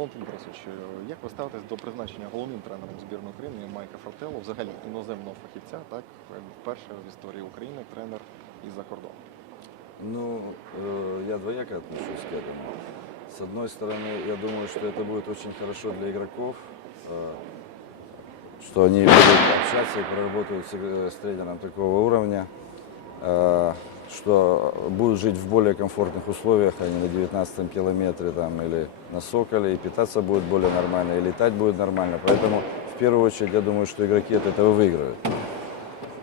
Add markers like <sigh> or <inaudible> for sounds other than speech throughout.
Валентин Борисович, е, як ви ставитесь до призначення головним тренером збірної України Майка Фрателло, взагалі іноземного фахівця, так е, вперше в історії України тренер із-за кордону? Ну, э, я двояко отношусь к этому. С одной стороны, я думаю, что это будет очень хорошо для игроков, э, что они будут общаться и проработают с, э, с тренером такого уровня, э, Что будут жить в более комфортных условиях, а не на 19 километре там, или на Соколе, и питаться будет более нормально, и летать будет нормально. Поэтому, в первую очередь, я думаю, что игроки от этого выиграют.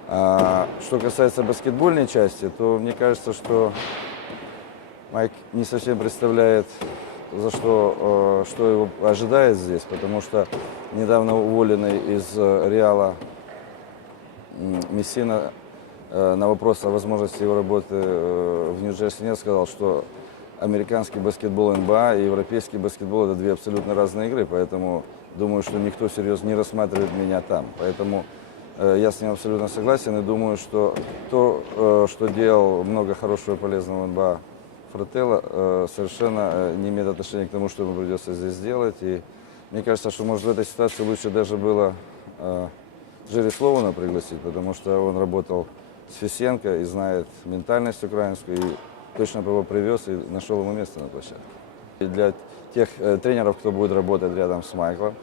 А, что касается баскетбольной части, то мне кажется, что Майк не совсем представляет, за что, э, что его ожидает здесь, потому что недавно уволенный из э, Реала Мессина э, на вопрос о возможности его работы э, в Нью-Джерси нет сказал, что американский баскетбол НБА и европейский баскетбол это две абсолютно разные игры, поэтому думаю, что никто серьезно не рассматривает меня там. Поэтому э, я с ним абсолютно согласен и думаю, что то, э, что делал много хорошего и полезного НБА Фрателло, э, совершенно э, не имеет отношения к тому, что ему придется здесь сделать. И мне кажется, что может в этой ситуации лучше даже было э, Джерри Слована пригласить, потому что он работал Фисенко и знает ментальность украинскую, и точно его привез и нашел ему место на площадке. И для тех э, тренеров, кто будет работать рядом с Майклом,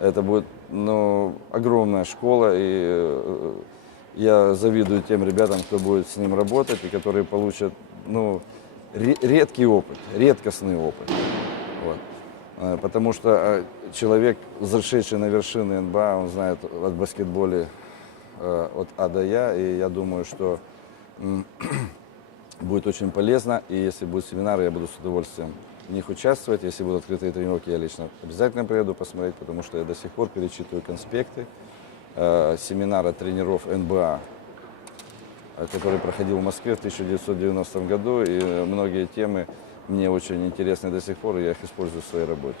это будет ну, огромная школа, и э, я завидую тем ребятам, кто будет с ним работать и которые получат ну, ре- редкий опыт, редкостный опыт. Вот. Э, Потому что э, человек, зашедший на вершины НБА, он знает от баскетболе от А до Я, и я думаю, что <clears throat> будет очень полезно, и если будут семинары, я буду с удовольствием в них участвовать. Если будут открытые тренировки, я лично обязательно приеду посмотреть, потому что я до сих пор перечитываю конспекты э, семинара тренеров НБА, э, который проходил в Москве в 1990 году, и э, многие темы мне очень интересны до сих пор, и я их использую в своей работе.